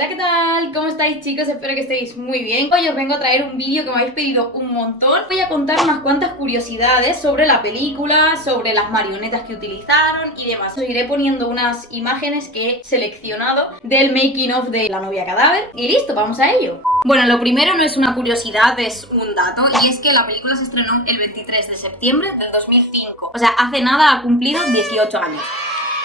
Hola, ¿qué tal? ¿Cómo estáis, chicos? Espero que estéis muy bien. Hoy os vengo a traer un vídeo que me habéis pedido un montón. Voy a contar unas cuantas curiosidades sobre la película, sobre las marionetas que utilizaron y demás. Os iré poniendo unas imágenes que he seleccionado del making of de La novia cadáver. Y listo, vamos a ello. Bueno, lo primero no es una curiosidad, es un dato, y es que la película se estrenó el 23 de septiembre del 2005. O sea, hace nada ha cumplido 18 años.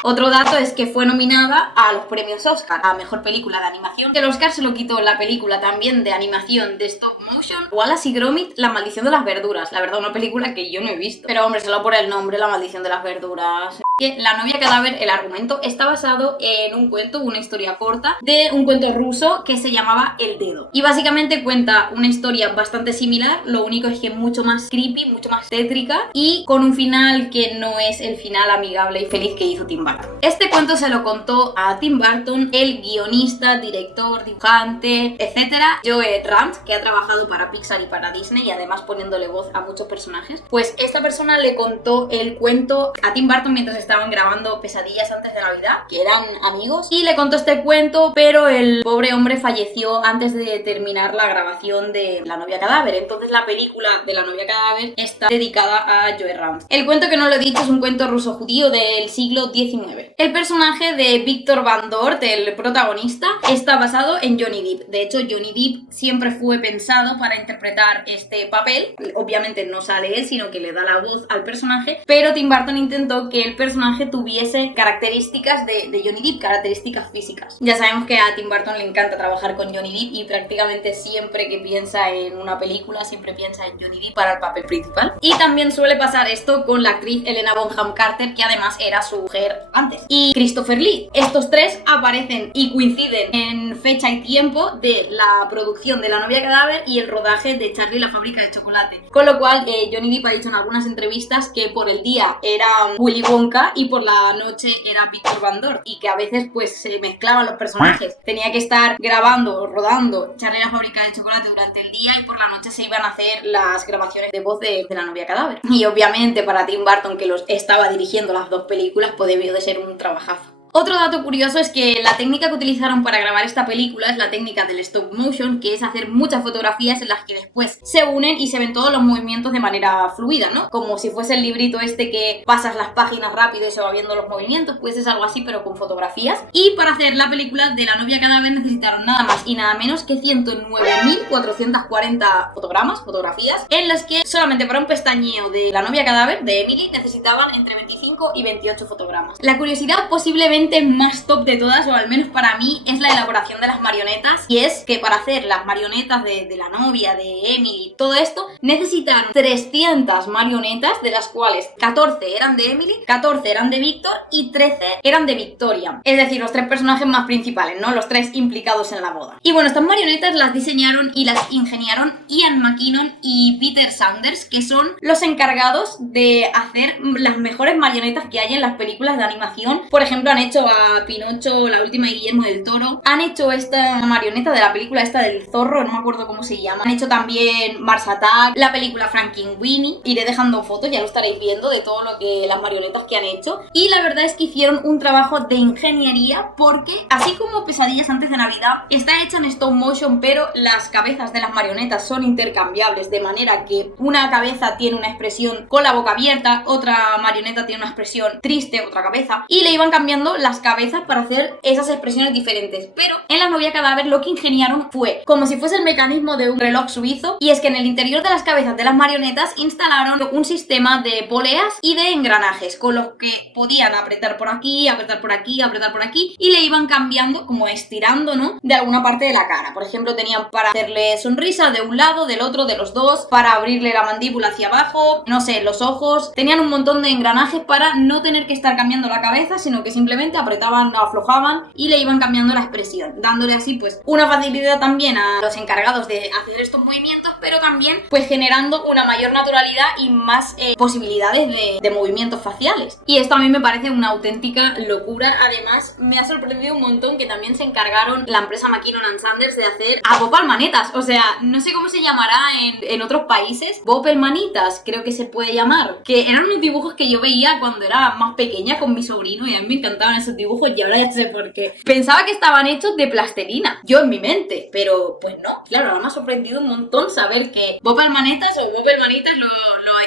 Otro dato es que fue nominada a los premios Oscar a Mejor Película de Animación. El Oscar se lo quitó la película también de animación de stop motion Wallace y Gromit, La maldición de las verduras. La verdad, una película que yo no he visto. Pero hombre, solo por el nombre, La maldición de las verduras. Que La novia cadáver, el argumento, está basado en un cuento, una historia corta, de un cuento ruso que se llamaba El dedo. Y básicamente cuenta una historia bastante similar, lo único es que mucho más creepy, mucho más tétrica y con un final que no es el final amigable y feliz que hizo Tim Burton. Este cuento se lo contó a Tim Burton, el guionista, director, dibujante, etcétera, Joe Ranft, que ha trabajado para Pixar y para Disney y además poniéndole voz a muchos personajes. Pues esta persona le contó el cuento a Tim Burton mientras estaban grabando Pesadillas antes de Navidad, que eran amigos, y le contó este cuento, pero el pobre hombre falleció antes de terminar la grabación de La novia cadáver. Entonces la película de La novia cadáver está dedicada a Joe Ranft. El cuento, que no lo he dicho, es un cuento ruso-judío del siglo XIX. El personaje de Victor Van Dort, el protagonista, está basado en Johnny Depp. De hecho, Johnny Depp siempre fue pensado para interpretar este papel. Obviamente no sale él, sino que le da la voz al personaje, pero Tim Burton intentó que el personaje tuviese características de Johnny Depp, características físicas. Ya sabemos que a Tim Burton le encanta trabajar con Johnny Depp y prácticamente siempre que piensa en una película, siempre piensa en Johnny Depp para el papel principal. Y también suele pasar esto con la actriz Helena Bonham Carter, que además era su mujer antes, y Christopher Lee. Estos tres aparecen y coinciden en fecha y tiempo de la producción de La novia cadáver y el rodaje de Charlie y la fábrica de chocolate. Con lo cual, Johnny Depp ha dicho en algunas entrevistas que por el día era Willy Wonka y por la noche era Victor Van Dort, y que a veces pues se mezclaban los personajes. Tenía que estar grabando, rodando Charlie y la fábrica de chocolate durante el día y por la noche se iban a hacer las grabaciones de voz de La novia cadáver. Y obviamente para Tim Burton, que los estaba dirigiendo las dos películas, pues debió de ser un trabajazo. Otro dato curioso es que la técnica que utilizaron para grabar esta película es la técnica del stop motion, que es hacer muchas fotografías en las que después se unen y se ven todos los movimientos de manera fluida, ¿no? Como si fuese el librito este que pasas las páginas rápido y se va viendo los movimientos, pues es algo así pero con fotografías. Y para hacer la película de La novia cadáver necesitaron nada más y nada menos que 109.440 fotografías, en las que solamente para un pestañeo de La novia cadáver de Emily necesitaban entre 25 y 28 fotogramas. La curiosidad posiblemente más top de todas, o al menos para mí, es la elaboración de las marionetas, y es que para hacer las marionetas de la novia, de Emily, todo esto, necesitaron 300 marionetas, de las cuales 14 eran de Emily, 14 eran de Victor y 13 eran de Victoria, es decir, los tres personajes más principales, ¿no? Los tres implicados en la boda. Y bueno, estas marionetas las diseñaron y las ingeniaron Ian McKinnon y Peter Saunders, que son los encargados de hacer las mejores marionetas que hay en las películas de animación. Por ejemplo, han hecho a Pinocho, la última de Guillermo del Toro. Han hecho esta marioneta de la película esta del zorro, no me acuerdo cómo se llama. Han hecho también Mars Attack, la película Frankenweenie. Iré dejando fotos, ya lo estaréis viendo, de todo lo que las marionetas que han hecho. Y la verdad es que hicieron un trabajo de ingeniería, porque así como Pesadillas antes de Navidad está hecha en stop motion, pero las cabezas de las marionetas son intercambiables, de manera que una cabeza tiene una expresión con la boca abierta, otra marioneta tiene una expresión triste, otra cabeza, y le iban cambiando las cabezas para hacer esas expresiones diferentes. Pero en La novia cadáver lo que ingeniaron fue como si fuese el mecanismo de un reloj suizo, y es que en el interior de las cabezas de las marionetas instalaron un sistema de poleas y de engranajes, con los que podían apretar por aquí, apretar por aquí, apretar por aquí, y le iban cambiando, como estirando, ¿no?, de alguna parte de la cara. Por ejemplo, tenían para hacerle sonrisa de un lado, del otro, de los dos, para abrirle la mandíbula hacia abajo, no sé, los ojos. Tenían un montón de engranajes para no tener que estar cambiando la cabeza, sino que simplemente apretaban o aflojaban y le iban cambiando la expresión, dándole así pues una facilidad también a los encargados de hacer estos movimientos, pero también pues generando una mayor naturalidad y más posibilidades de movimientos faciales. Y esto a mí me parece una auténtica locura. Además, me ha sorprendido un montón que también se encargaron la empresa McKinnon & Sanders de hacer a Bob Almanetas. O sea, no sé cómo se llamará en otros países. Bob Almanitas, creo que se puede llamar. Que eran unos dibujos que yo veía cuando era más pequeña con mi sobrino y a mí me encantaban. gustaban esos dibujos y ahora ya sé por qué. Pensaba que estaban hechos de plastelina, yo en mi mente, pero pues no. Claro, ahora me ha sorprendido un montón saber que Bob el Manitas lo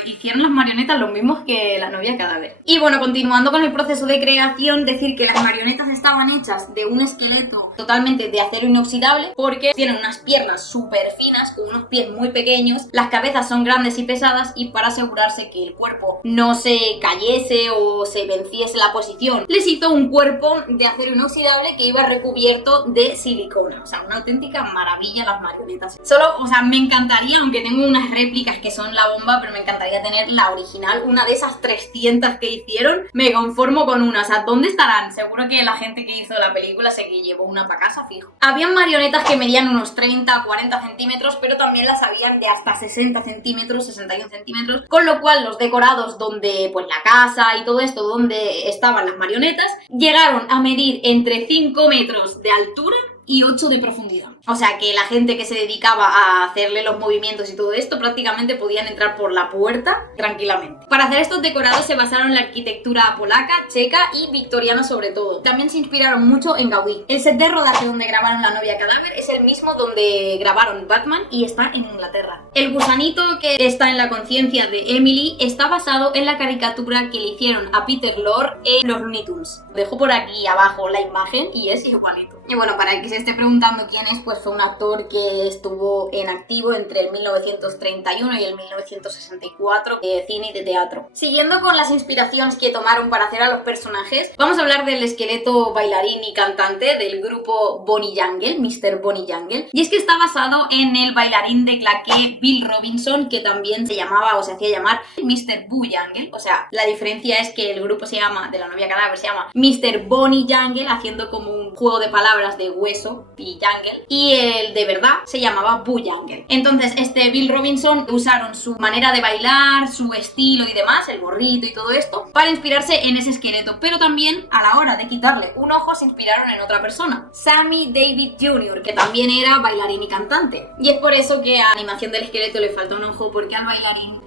hicieron las marionetas los mismos que la novia cadáver. Y bueno, continuando con el proceso de creación, decir que las marionetas estaban hechas de un esqueleto totalmente de acero inoxidable porque tienen unas piernas súper finas con unos pies muy pequeños, las cabezas son grandes y pesadas y para asegurarse que el cuerpo no se cayese o se venciese la posición, les hizo un cuerpo de acero inoxidable que iba recubierto de silicona. O sea, una auténtica maravilla las marionetas. Solo, o sea, me encantaría, aunque tengo unas réplicas que son la bomba, pero me encantaría tener la original, una de esas 300 que hicieron. Me conformo con una. O sea, ¿dónde estarán? Seguro que la gente que hizo la película se que llevó una para casa, fijo. Habían marionetas que medían unos 30 40 centímetros, pero también las habían de hasta 60 centímetros, 61 centímetros, con lo cual los decorados donde, pues la casa y todo esto, donde estaban las marionetas, llegaron a medir entre 5 metros de altura y 8 de profundidad. O sea que la gente que se dedicaba a hacerle los movimientos y todo esto prácticamente podían entrar por la puerta tranquilamente. Para hacer estos decorados se basaron en la arquitectura polaca, checa y victoriana sobre todo. También se inspiraron mucho en Gaudí. El set de rodaje donde grabaron La novia cadáver es el mismo donde grabaron Batman y está en Inglaterra. El gusanito que está en la conciencia de Emily está basado en la caricatura que le hicieron a Peter Lorre en los Looney Tunes. Dejo por aquí abajo la imagen y es igualito. Y bueno, para el que se esté preguntando quién es, pues fue un actor que estuvo en activo entre el 1931 y el 1964 de cine y de teatro. Siguiendo con las inspiraciones que tomaron para hacer a los personajes, vamos a hablar del esqueleto bailarín y cantante del grupo Bonnie Jungle, Mr. Bonnie Jungle. Y es que está basado en el bailarín de claqué Bill Robinson, que también se llamaba o se hacía llamar Mr. Boo Jungle. O sea, la diferencia es que el grupo se llama, de La novia cadáver, se llama Mr. Bonnie Jungle, haciendo como un juego de palabras de hueso y jungle, y el de verdad se llamaba Boo Jungle. Entonces este Bill Robinson usaron su manera de bailar, su estilo y demás, el gorrito y todo esto, para inspirarse en ese esqueleto, pero también a la hora de quitarle un ojo se inspiraron en otra persona, Sammy Davis Jr., que también era bailarín y cantante, y es por eso que a la animación del esqueleto le falta un ojo, porque al bailarín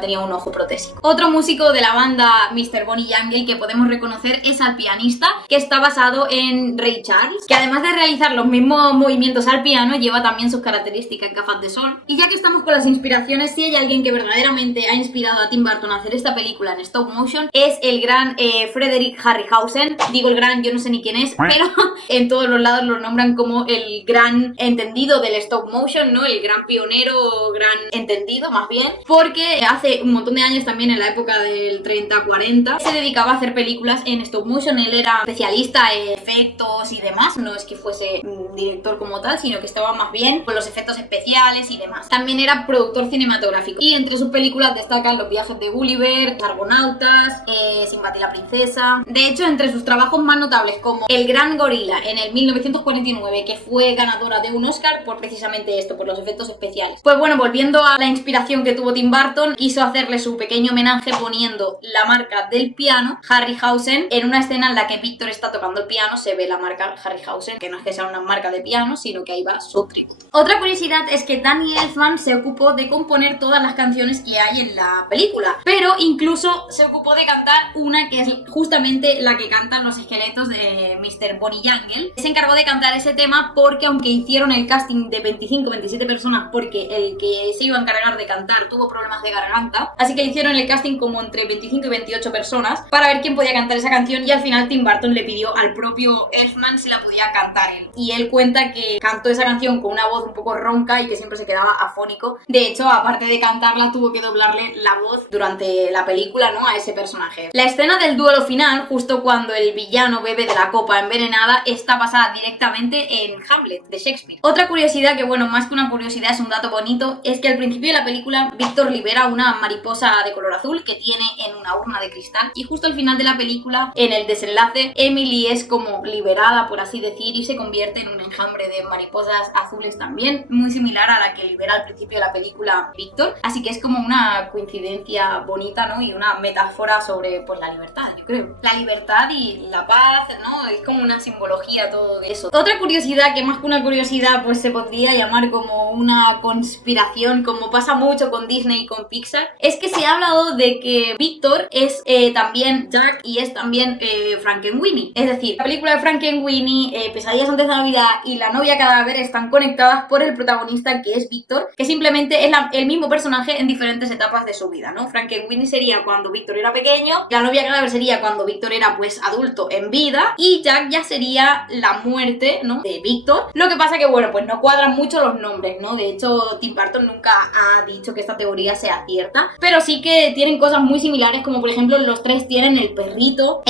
tenía un ojo protésico. Otro músico de la banda Mr. Bonnie Jungle que podemos reconocer es al pianista, que está basado en Ray Charles, que además de realizar los mismos movimientos al piano, lleva también sus características gafas de sol. Y ya que estamos con las inspiraciones, si hay alguien que verdaderamente ha inspirado a Tim Burton a hacer esta película en stop motion, es el gran Frederick Harryhausen. Digo el gran, yo no sé ni quién es, pero en todos los lados lo nombran como el gran entendido del stop motion, ¿no? El gran pionero, gran entendido más bien, porque hace un montón de años, también en la época del 30-40, se dedicaba a hacer películas en stop motion. Él era especialista en efectos y demás, no es que fuese director como tal, sino que estaba más bien con los efectos especiales y demás. También era productor cinematográfico y entre sus películas destacan Los viajes de Gulliver, Argonautas, Sinbad y la princesa. De hecho, entre sus trabajos más notables, como El gran gorila en el 1949, que fue ganadora de un Oscar por precisamente esto, por los efectos especiales. Pues bueno, volviendo a la inspiración que tuvo Tim Burton, quiso hacerle su pequeño homenaje poniendo la marca del piano Harryhausen en una escena en la que Víctor está tocando el piano. Se ve la marca Harryhausen, que no es que sea una marca de piano, sino que ahí va su tributo. Otra curiosidad es que Danny Elfman se ocupó de componer todas las canciones que hay en la película, pero incluso se ocupó de cantar una que es justamente la que cantan los esqueletos de Mr. Bonnie Jungle. Se encargó de cantar ese tema porque, aunque hicieron el casting de 25-27 personas, porque el que se iba a encargar de cantar tuvo problemas de garganta, así que hicieron el casting como entre 25 y 28 personas para ver quién podía cantar esa canción, y al final Tim Burton le pidió al propio Elfman si la podía cantar él. Y él cuenta que cantó esa canción con una voz un poco ronca y que siempre se quedaba afónico. De hecho, aparte de cantarla, tuvo que doblarle la voz durante la película, ¿no?, a ese personaje. La escena del duelo final, justo cuando el villano bebe de la copa envenenada, está basada directamente en Hamlet de Shakespeare. Otra curiosidad, que bueno, más que una curiosidad es un dato bonito, es que al principio de la película Víctor libera una mariposa de color azul que tiene en una urna de cristal, y justo al final de la película, en el desenlace, Emily es como liberada, por así decir, y se convierte en un enjambre de mariposas azules también. también muy similar a la que libera al principio de la película Víctor, así que es como una coincidencia bonita, ¿no? Y una metáfora sobre, pues, la libertad, yo creo. La libertad y la paz, ¿no? Es como una simbología todo de eso. Otra curiosidad, que más que una curiosidad, pues se podría llamar como una conspiración, como pasa mucho con Disney y con Pixar, es que se ha hablado de que Víctor es también Jack y es también Frankenweenie. Es decir, la película de Frankenweenie, Pesadillas antes de Navidad y La novia cadáver están conectadas por el protagonista, que es Víctor, que simplemente es el mismo personaje en diferentes etapas de su vida, ¿no? Frankenweenie sería cuando Víctor era pequeño, la novia cadáver sería cuando Víctor era, pues, adulto en vida, y Jack ya sería la muerte, ¿no?, de Víctor. Lo que pasa que, bueno, pues no cuadran mucho los nombres, ¿no? De hecho, Tim Burton nunca ha dicho que esta teoría sea cierta, pero sí que tienen cosas muy similares, como por ejemplo los tres tienen el perrito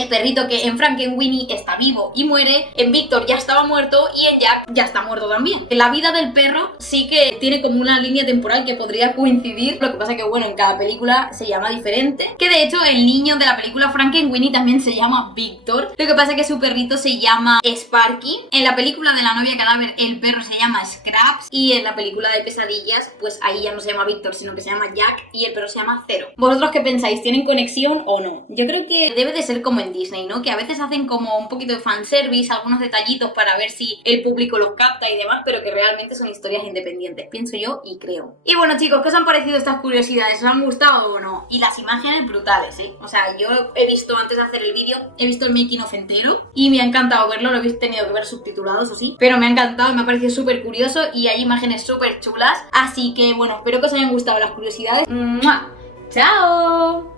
que en Frankenweenie está vivo y muere, en Víctor ya estaba muerto y en Jack ya está muerto también. La vida del perro sí que tiene como una línea temporal que podría coincidir, lo que pasa que, bueno, en cada película se llama diferente, que de hecho el niño de la película Frankenweenie también se llama Víctor, lo que pasa que su perrito se llama Sparky. En la película de La novia cadáver el perro se llama Scraps y en la película de Pesadillas, pues ahí ya no se llama Víctor, sino que se llama Jack y el perro se llama Zero. ¿Vosotros qué pensáis? ¿Tienen conexión o no? Yo creo que debe de ser como en Disney, ¿no? Que a veces hacen como un poquito de fanservice, algunos detallitos para ver si el público los capta y demás, pero que realmente son historias independientes, pienso yo y creo. Y bueno, chicos, ¿qué os han parecido estas curiosidades? ¿Os han gustado o no? Y las imágenes brutales, ¿eh? O sea, yo he visto antes de hacer el vídeo, he visto el making of entero y me ha encantado verlo, lo he tenido que ver subtitulados o sí, pero me ha encantado, me ha parecido súper curioso y hay imágenes súper chulas, así que bueno, espero que os hayan gustado las curiosidades. ¡Mua! ¡Chao!